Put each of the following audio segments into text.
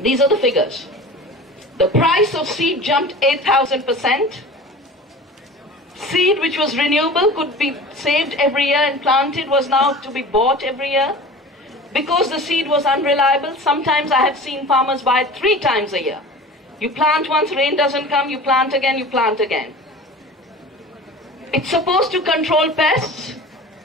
These are the figures. The price of seed jumped 8,000%. Seed which was renewable, could be saved every year and planted, was now to be bought every year. Because the seed was unreliable, sometimes I have seen farmers buy it 3 times a year. You plant once, rain doesn't come, you plant again, you plant again. It's supposed to control pests.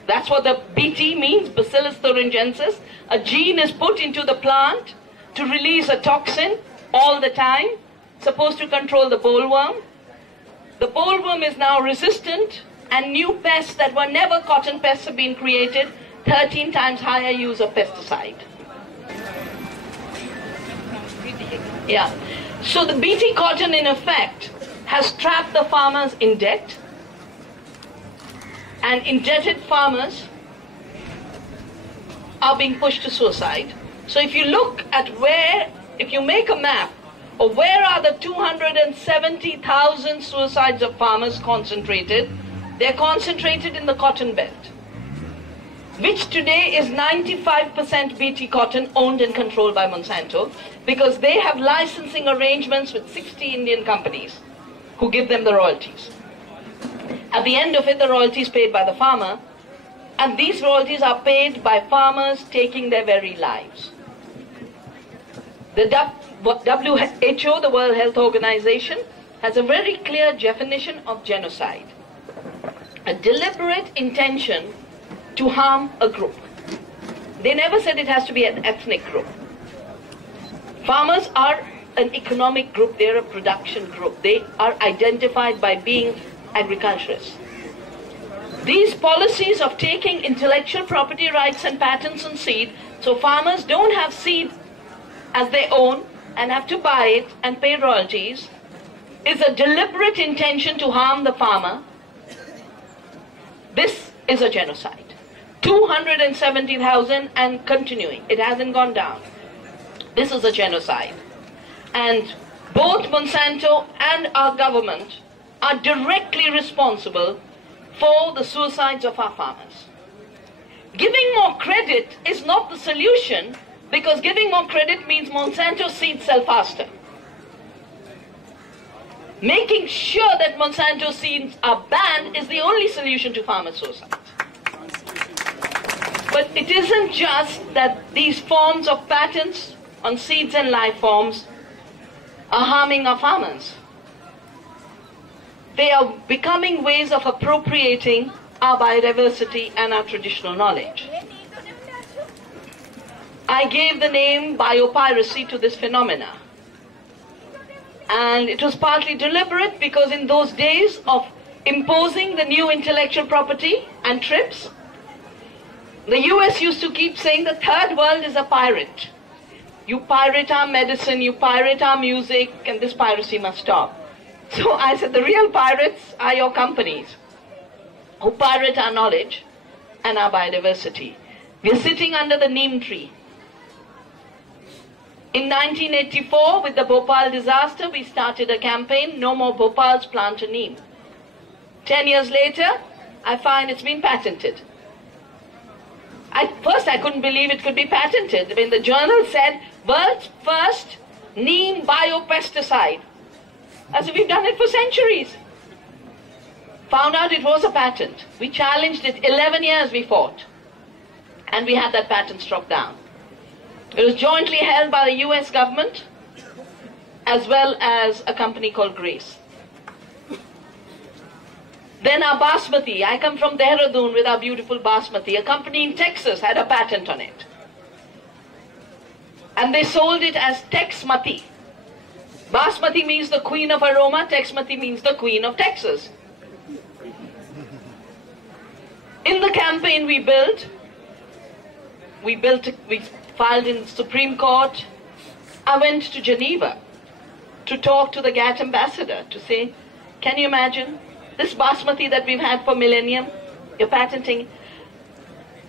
That's what the BT means, Bacillus thuringiensis. A gene is put into the plant to release a toxin all the time, supposed to control the bollworm. The bollworm is now resistant, and new pests that were never cotton pests have been created, 13 times higher use of pesticide. Yeah. So the BT cotton, in effect, has trapped the farmers in debt, and indebted farmers are being pushed to suicide. So if you look at if you make a map of where are the 270,000 suicides of farmers concentrated, they're concentrated in the cotton belt, which today is 95% BT cotton owned and controlled by Monsanto, because they have licensing arrangements with 60 Indian companies who give them the royalties. At the end of it, the royalty is paid by the farmer, and these royalties are paid by farmers taking their very lives. The WHO, the World Health Organization, has a very clear definition of genocide: a deliberate intention to harm a group. They never said it has to be an ethnic group. Farmers are an economic group, they're a production group. They are identified by being agriculturists. These policies of taking intellectual property rights and patents on seed, so farmers don't have seed as they own and have to buy it and pay royalties, is a deliberate intention to harm the farmer. This is a genocide. 270,000 and continuing. It hasn't gone down. This is a genocide. And both Monsanto and our government are directly responsible for the suicides of our farmers. Giving more credit is not the solution, because giving more credit means Monsanto seeds sell faster. Making sure that Monsanto seeds are banned is the only solution to farmer suicides. But it isn't just that these forms of patents on seeds and life forms are harming our farmers. They are becoming ways of appropriating our biodiversity and our traditional knowledge. I gave the name biopiracy to this phenomena. And it was partly deliberate, because in those days of imposing the new intellectual property and TRIPS, the US used to keep saying the third world is a pirate. You pirate our medicine, you pirate our music, and this piracy must stop. So I said the real pirates are your companies who pirate our knowledge and our biodiversity. We are sitting under the neem tree. In 1984, with the Bhopal disaster, we started a campaign, no more Bhopals, plant a neem. 10 years later, I find it's been patented. At first, I couldn't believe it could be patented. When the journal said, world's first neem biopesticide. I said, we've done it for centuries. Found out it was a patent. We challenged it, 11 years we fought. And we had that patent struck down. It was jointly held by the US government as well as a company called Grace. Then our basmati, I come from Dehradun with our beautiful basmati. A company in Texas had a patent on it. And they sold it as Texmati. Basmati means the queen of aroma, Texmati means the queen of Texas. In the campaign we filed in Supreme Court. I went to Geneva to talk to the GATT ambassador to say, can you imagine this basmati that we've had for millennium, you're patenting?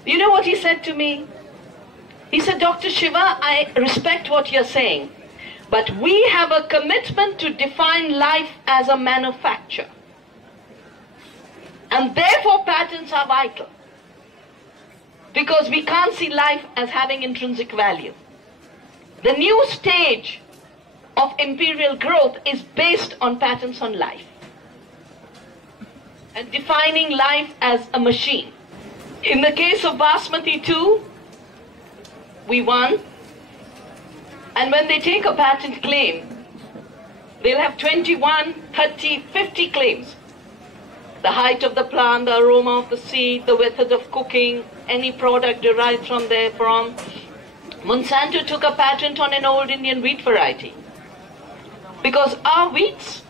You know what he said to me? He said, Dr. Shiva, I respect what you're saying, but we have a commitment to define life as a manufacture. And therefore patents are vital, because we can't see life as having intrinsic value. The new stage of imperial growth is based on patents on life and defining life as a machine. In the case of Basmati 2, we won. And when they take a patent claim, they'll have 21, 30, 50 claims. The height of the plant, the aroma of the seed, the method of cooking, any product derived from therefrom. Monsanto took a patent on an old Indian wheat variety because our wheats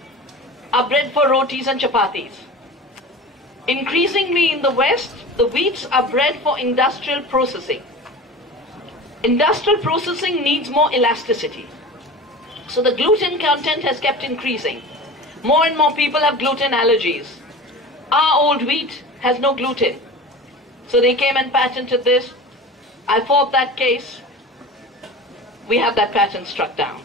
are bred for rotis and chapatis. Increasingly in the West, the wheats are bred for industrial processing. Industrial processing needs more elasticity. So the gluten content has kept increasing. More and more people have gluten allergies. Our old wheat has no gluten. So they came and patented this. I fought that case. We have that patent struck down.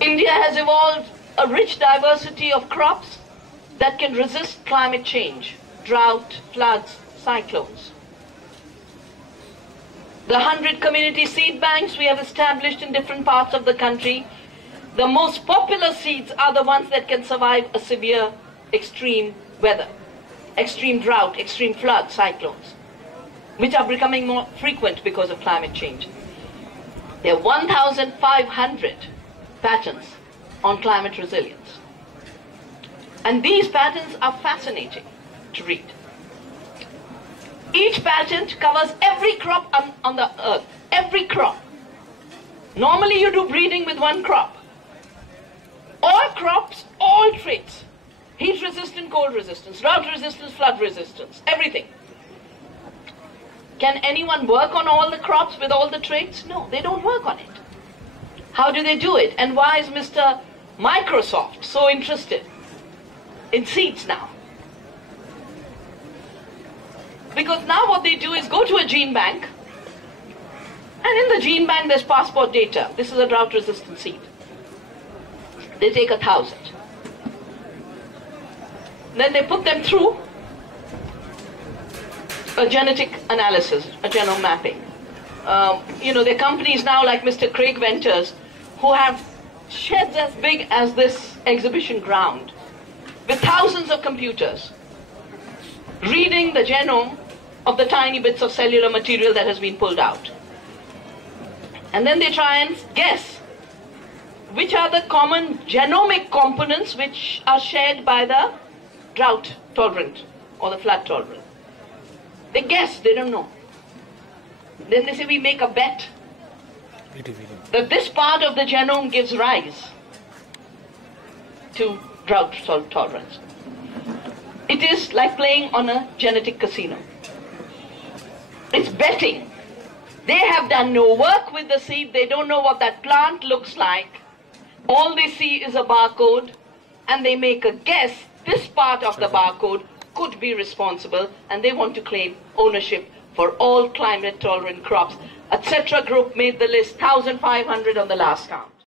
India has evolved a rich diversity of crops that can resist climate change, drought, floods, cyclones. The 100 community seed banks we have established in different parts of the country, the most popular seeds are the ones that can survive a severe extreme weather, extreme drought, extreme flood, cyclones, which are becoming more frequent because of climate change. There are 1,500 patents on climate resilience. And these patents are fascinating to read. Each patent covers every crop on the earth, every crop. Normally you do breeding with one crop. All crops, all traits. Heat resistant, cold resistance, drought resistance, flood resistance, everything. Can anyone work on all the crops with all the traits? No, they don't work on it. How do they do it? And why is Mr. Microsoft so interested in seeds now? Because now what they do is go to a gene bank, and in the gene bank there's passport data. This is a drought resistant seed. They take 1,000. Then they put them through a genetic analysis, a genome mapping. There are companies now like Mr. Craig Venters who have sheds as big as this exhibition ground with thousands of computers reading the genome of the tiny bits of cellular material that has been pulled out. And then they try and guess which are the common genomic components which are shared by the drought tolerant or the flood tolerant. They guess, they don't know. Then they say we make a bet that this part of the genome gives rise to drought tolerance. It is like playing on a genetic casino. It's betting. They have done no work with the seed. They don't know what that plant looks like. All they see is a barcode, and they make a guess this part of the barcode could be responsible, and they want to claim ownership for all climate tolerant crops. Etc. group made the list, 1,500 on the last count.